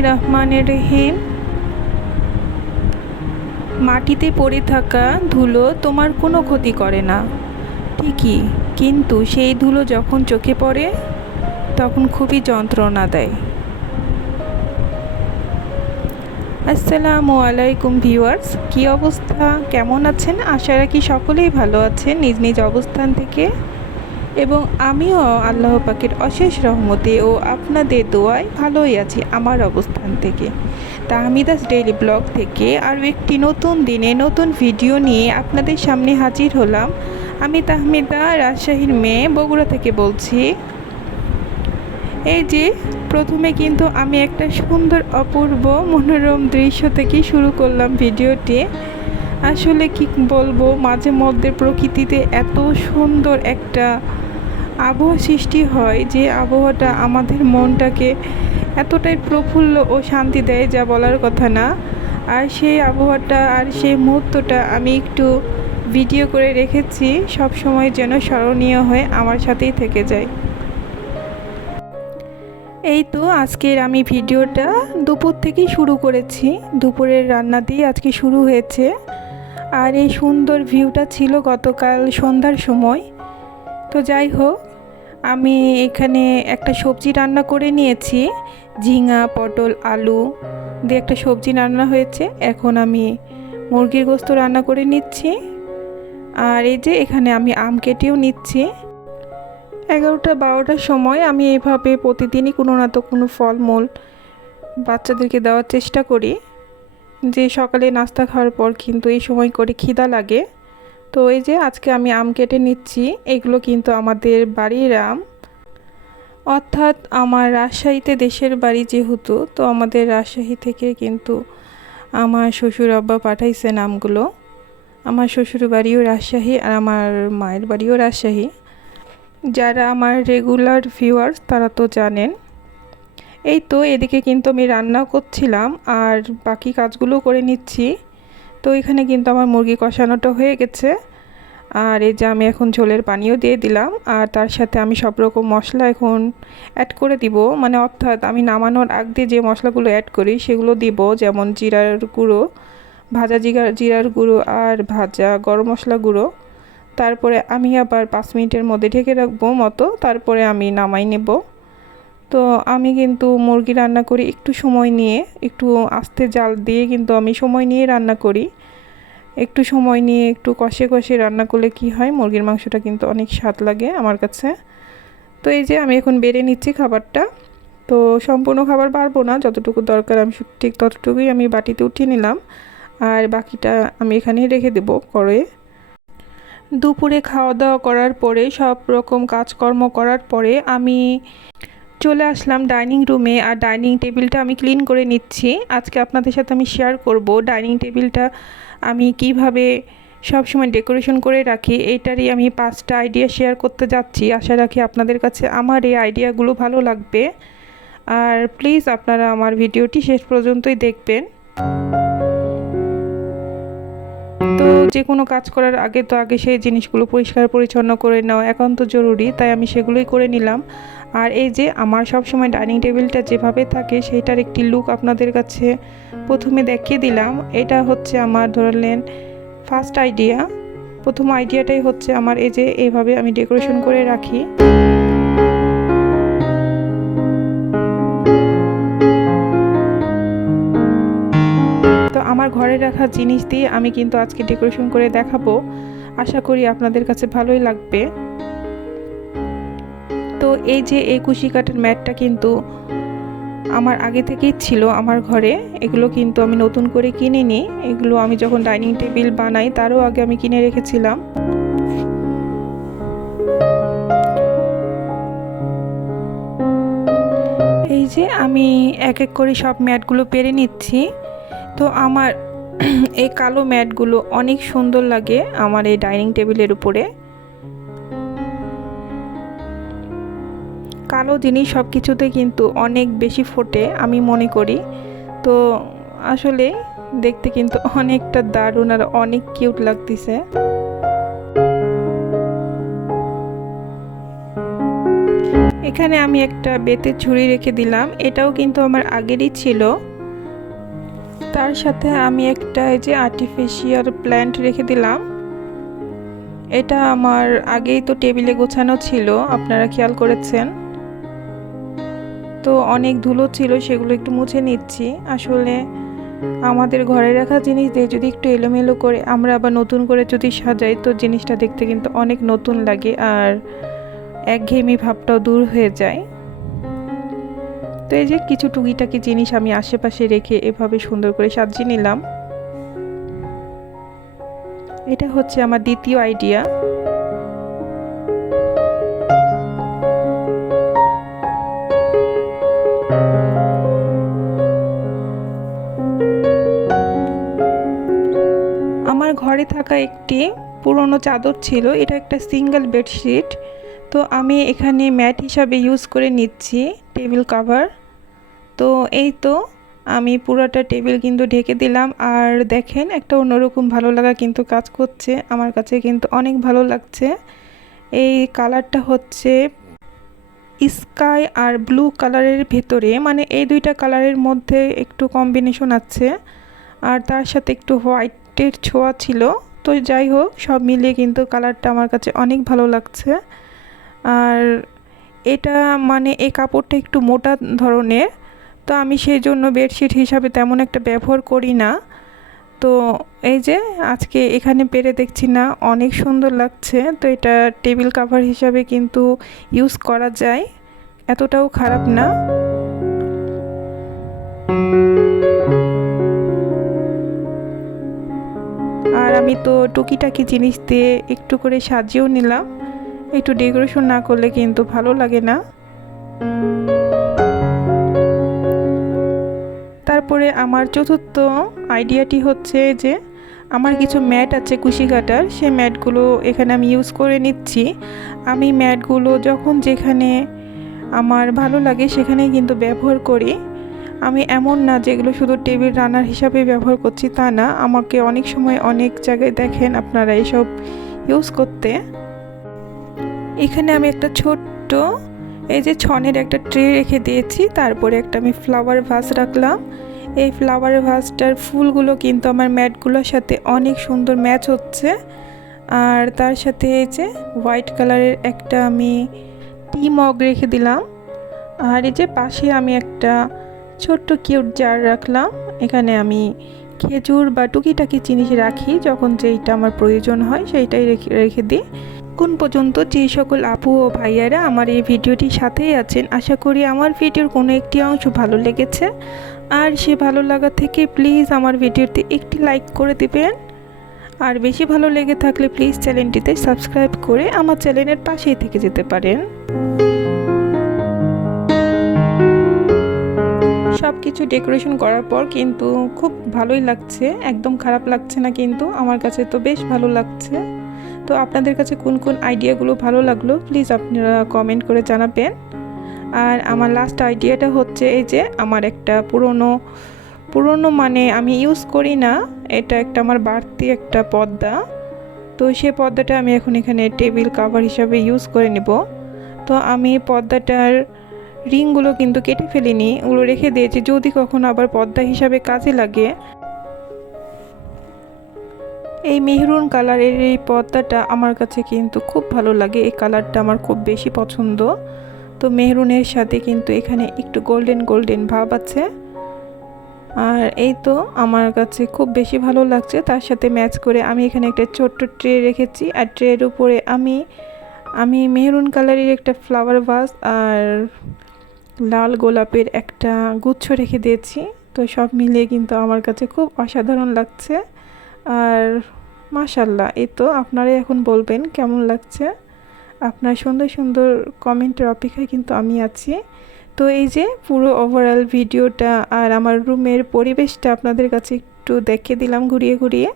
বিসমিল্লাহির রহমানির রহিম। মাটিতে পড়ে থাকা ধুলো তোমার কোনো ক্ষতি করে না ঠিকই, কিন্তু সেই ধুলো যখন চোখে পড়ে তখন খুবই যন্ত্রণা দেয়। আসসালামু আলাইকুম ভিউয়ার্স, কী অবস্থা, কেমন আছেন? আশা রাখি সকলেই ভালো আছেন নিজ নিজ অবস্থান থেকে, এবং আমিও আল্লাহ পাকের অশেষ রহমতে ও আপনাদের দোয়ায় ভালোই আছি আমার অবস্থান থেকে। তাহমিদাস ডেইলি ব্লগ থেকে আরও একটি নতুন দিনে নতুন ভিডিও নিয়ে আপনাদের সামনে হাজির হলাম। আমি তাহমিদা, রাজশাহীর মেয়ে, বগুড়া থেকে বলছি। এই যে প্রথমে কিন্তু আমি একটা সুন্দর অপূর্ব মনোরম দৃশ্য থেকে শুরু করলাম ভিডিওটি। আসলে কি বলবো, মাঝে মধ্যে প্রকৃতিতে এত সুন্দর একটা আবহাওয়া সৃষ্টি হয় যে আবহাওয়াটা আমাদের মনটাকে এতটাই প্রফুল্ল ও শান্তি দেয় যা বলার কথা না। আর সেই আবহাওয়াটা আর সেই মুহূর্তটা আমি একটু ভিডিও করে রেখেছি, সব সময় যেন স্মরণীয় হয়ে আমার সাথেই থেকে যায়। এই তো আজকের আমি ভিডিওটা দুপুর থেকেই শুরু করেছি, দুপুরের রান্না দিয়ে আজকে শুরু হয়েছে। আর এই সুন্দর ভিউটা ছিল গতকাল সন্ধ্যার সময়। তো যাই হোক, আমি এখানে একটা সবজি রান্না করে নিয়েছি, ঝিঙা, পটল, আলু দিয়ে একটা সবজি রান্না হয়েছে। এখন আমি মুরগির গোস্ত রান্না করে নিচ্ছি। আর এই যে এখানে আমি আম কেটেও নিচ্ছি। 11টা-12টার সময় আমি এইভাবে প্রতিদিনই কোনো না তো কোনো ফলমূল বাচ্চাদেরকে দেওয়ার চেষ্টা করি, যে সকালে নাস্তা খাওয়ার পর কিন্তু এই সময় করে খিদা লাগে। তো এই যে আজকে আমি আম কেটে নিচ্ছি, এগুলো কিন্তু আমাদের বাড়ির আম, অর্থাৎ আমার রাজশাহীতে দেশের বাড়ি যেহেতু, তো আমাদের রাজশাহী থেকে কিন্তু আমার শ্বশুর আব্বা পাঠাইছেন আমগুলো। আমার শ্বশুর বাড়িও রাজশাহী আর আমার মায়ের বাড়িও রাজশাহী। যারা আমার রেগুলার ভিউয়ার্স তারা তো জানেন। এই তো এদিকে কিন্তু আমি রান্না করছিলাম আর বাকি কাজগুলো করে নিচ্ছি। তো এখানে কিন্তু আমার মুরগি কষানোটা হয়ে গেছে। আর এই যে আমি এখন ঝোলের পানিও দিয়ে দিলাম, আর তার সাথে আমি সব রকম মশলা এখন অ্যাড করে দিব, মানে অর্থাৎ আমি নামানোর আগ দিয়ে যে মশলাগুলো অ্যাড করি সেগুলো দিব, যেমন জিরার গুঁড়ো, ভাজা জিরার গুঁড়ো আর ভাজা গরম মশলা গুঁড়ো। তারপরে আমি আবার 5 মিনিটের মধ্যে ঢেকে রাখবো মতো, তারপরে আমি নামাই নেব। তো আমি কিন্তু মুরগি রান্না করি একটু সময় নিয়ে, একটু আস্তে জাল দিয়ে কিন্তু আমি সময় নিয়ে রান্না করি। একটু সময় নিয়ে একটু কষে কষে রান্না করলে কি হয়, মুরগির মাংসটা কিন্তু অনেক স্বাদ লাগে আমার কাছে। তো এই যে আমি এখন বেড়ে নিচ্ছি খাবারটা। তো সম্পূর্ণ খাবার বাড়বো না, যতটুকু দরকার আমি ঠিক ততটুকুই আমি বাটিতে উঠিয়ে নিলাম, আর বাকিটা আমি এখানেই রেখে দেবো করে। দুপুরে খাওয়া দাওয়া করার পরে সব রকম কাজকর্ম করার পরে আমি চলে আসলাম ডাইনিং রুমে, আর ডাইনিং টেবিলটা আমি ক্লিন করে নিচ্ছি। আজকে আপনাদের সাথে আমি শেয়ার করব ডাইনিং টেবিলটা আমি কিভাবে সব সময় ডেকোরেশন করে রাখি, এইটারই আমি 5টা আইডিয়া শেয়ার করতে যাচ্ছি। আশা রাখি আপনাদের কাছে আমার এই আইডিয়াগুলো ভালো লাগবে, আর প্লিজ আপনারা আমার ভিডিওটি শেষ পর্যন্তই দেখবেন। তো যে কোনো কাজ করার আগে তো আগে সেই জিনিসগুলো পরিষ্কার পরিচ্ছন্ন করে নেওয়া একান্ত জরুরি, তাই আমি সেগুলোই করে নিলাম। আর এই যে আমার সব সময় ডাইনিং টেবিলটা যেভাবে থাকে সেইটার একটি লুক আপনাদের কাছে প্রথমে দেখিয়ে দিলাম। এটা হচ্ছে আমার ধরলেন ফার্স্ট আইডিয়া। প্রথম আইডিয়াটাই হচ্ছে আমার এই যে এইভাবে আমি ডেকোরেশন করে রাখি। তো আমার ঘরে রাখা জিনিস দিয়ে আমি কিন্তু আজকে ডেকোরেশন করে দেখাবো, আশা করি আপনাদের কাছে ভালোই লাগবে। তো এই যে এই কুশি কাঠের ম্যাটটা কিন্তু আমার আগে থেকেই ছিল আমার ঘরে, এগুলো কিন্তু আমি নতুন করে কিনিনি, এগুলো আমি যখন ডাইনিং টেবিল বানাই তারও আগে আমি কিনে রেখেছিলাম। এই যে আমি এক এক করে সব ম্যাটগুলো পেরে নিচ্ছি। তো আমার এই কালো ম্যাটগুলো অনেক সুন্দর লাগে আমার এই ডাইনিং টেবিলের উপরে। কালো জিনিস সব কিছুতে কিন্তু অনেক বেশি ফোটে আমি মনে করি। তো আসলে দেখতে কিন্তু অনেকটা দারুণ আর অনেক কিউট লাগতেছে। এখানে আমি একটা বেতের ঝুড়ি রেখে দিলাম, এটাও কিন্তু আমার আগেরই ছিল। তার সাথে আমি একটা এই যে আর্টিফিশিয়াল প্ল্যান্ট রেখে দিলাম, এটা আমার আগেই তো টেবিলে গোছানো ছিল, আপনারা খেয়াল করেছেন। তো অনেক ধুলো ছিল, সেগুলো একটু মুছে নিচ্ছি। আসলে আমাদের ঘরে রাখা জিনিস দিয়ে যদি একটু এলোমেলো করে আমরা আবার নতুন করে যদি সাজাই, তো জিনিসটা দেখতে কিন্তু অনেক নতুন লাগে আর একঘেয়েমি ভাবটাও দূর হয়ে যায়। তো এই যে কিছু টুকিটাকি জিনিস আমি আশেপাশে রেখে এভাবে সুন্দর করে সাজিয়ে নিলাম। এটা হচ্ছে আমার দ্বিতীয় আইডিয়া। আমার ঘরে থাকা একটি পুরনো চাদর ছিল, এটা একটা সিঙ্গেল বেডশিট। তো আমি এখানে ম্যাট হিসাবে ইউজ করে নিচ্ছি টেবিল কভার। তো এই তো আমি পুরোটা টেবিল কিন্তু ঢেকে দিলাম। আর দেখেন একটা অন্যরকম ভালো লাগা কিন্তু কাজ করছে, আমার কাছে কিন্তু অনেক ভালো লাগছে। এই কালারটা হচ্ছে স্কাই আর ব্লু কালারের ভেতরে, মানে এই দুইটা কালারের মধ্যে একটু কম্বিনেশন আছে, আর তার সাথে একটু হোয়াইটের ছোঁয়া ছিল। তো যাই হোক, সব মিলিয়ে কিন্তু কালারটা আমার কাছে অনেক ভালো লাগছে। আর এটা মানে এই কাপড়টা একটু মোটা ধরনের, তো আমি সেই জন্য বেডশিট হিসাবে তেমন একটা ব্যবহার করি না। তো এই যে আজকে এখানে পেরে দেখছি না, অনেক সুন্দর লাগছে। তো এটা টেবিল কভার হিসাবে কিন্তু ইউজ করা যায়, এতটাও খারাপ না। আর আমি তো টুকিটাকি জিনিস দিয়ে একটু করে সাজিয়েও নিলাম, একটু ডেকোরেশন না করলে কিন্তু ভালো লাগে না। তারপরে আমার চতুর্থ আইডিয়াটি হচ্ছে যে আমার কিছু ম্যাট আছে কুশি কাটার, সেই ম্যাটগুলো এখানে আমি ইউজ করে নিচ্ছি। আমি ম্যাটগুলো যখন যেখানে আমার ভালো লাগে সেখানেই কিন্তু ব্যবহার করি। আমি এমন না যেগুলো শুধু টেবিল রানার হিসাবে ব্যবহার করছি, তা না। আমাকে অনেক সময় অনেক জায়গায় দেখেন আপনারা এসব ইউজ করতে। এখানে আমি একটা ছোট্ট এই যে ছনের একটা ট্রে রেখে দিয়েছি, তারপরে একটা আমি ফ্লাওয়ার ভাস রাখলাম। এই ফ্লাওয়ার ভাসটার ফুলগুলো কিন্তু আমার ম্যাটগুলোর সাথে অনেক সুন্দর ম্যাচ হচ্ছে। আর তার সাথে এই যে হোয়াইট কালারের একটা আমি টি মগ রেখে দিলাম। আর এই যে পাশে আমি একটা ছোট্ট কিউট জার রাখলাম, এখানে আমি খেজুর বা টুকিটাকি জিনিস রাখি, যখন যেইটা আমার প্রয়োজন হয় সেইটাই রেখে দিই। কোন পর্যন্ত যে সকল আপু ও ভাইয়ারা আমার এই ভিডিওটির সাথেই আছেন, আশা করি আমার ভিডিওর কোনো একটি অংশ ভালো লেগেছে। আর সে ভালো লাগা থেকে প্লিজ আমার ভিডিওতে একটি লাইক করে দিবেন। আর বেশি ভালো লেগে থাকলে প্লিজ চ্যানেলটিতে সাবস্ক্রাইব করে আমার চ্যানেলের পাশেই থেকে যেতে পারেন। সব কিছু ডেকোরেশন করার পর কিন্তু খুব ভালোই লাগছে, একদম খারাপ লাগছে না, কিন্তু আমার কাছে তো বেশ ভালো লাগছে। তো আপনাদের কাছে কোন কোন আইডিয়াগুলো ভালো লাগলো প্লিজ আপনারা কমেন্ট করে জানাবেন। আর আমার লাস্ট আইডিয়াটা হচ্ছে এই যে আমার একটা পুরনো মানে আমি ইউজ করি না, এটা একটা আমার বাড়তি একটা পর্দা। তো সেই পর্দাটা আমি এখন এখানে টেবিল কভার হিসাবে ইউজ করে নেব। তো আমি পর্দাটার রিংগুলো কিন্তু কেটে ফেলিনি, ওগুলো রেখে দিয়েছি যদি কখনো আবার পর্দা হিসাবে কাজে লাগে। এই মেহরুন কালারের এই পর্দাটা আমার কাছে কিন্তু খুব ভালো লাগে, এই কালারটা আমার খুব বেশি পছন্দ। তো মেহরুনের সাথে কিন্তু এখানে একটু গোল্ডেন গোল্ডেন ভাব আছে, আর এই তো আমার কাছে খুব বেশি ভালো লাগছে। তার সাথে ম্যাচ করে আমি এখানে একটা ছোট্ট ট্রে রেখেছি, আর ট্রের উপরে আমি মেহরুন কালারের একটা ফ্লাওয়ার ভাস আর লাল গোলাপের একটা গুচ্ছ রেখে দিয়েছি। তো সব মিলিয়ে কিন্তু আমার কাছে খুব অসাধারণ লাগছে। আর মাশাল্লাহ, এই তো আপনারাই এখন বলবেন কেমন লাগছে। আপনার সুন্দর সুন্দর কমেন্টের অপেক্ষায় কিন্তু আমি আছি। তো এই যে পুরো ওভারঅল ভিডিওটা আর আমার রুমের পরিবেশটা আপনাদের কাছে একটু দেখিয়ে দিলাম ঘুরিয়ে ঘুরিয়ে।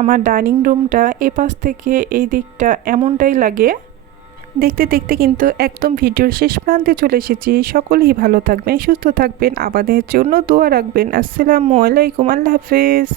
আমার ডাইনিং রুমটা এ পাশ থেকে এই দিকটা এমনটাই লাগে। দেখতে দেখতে কিন্তু একদম ভিডিওর শেষ প্রান্তে চলে এসেছি। সকলেই ভালো থাকবেন, সুস্থ থাকবেন, আমাদের জন্য দোয়া রাখবেন। আসসালামু আলাইকুম, আল্লাহ হাফেজ।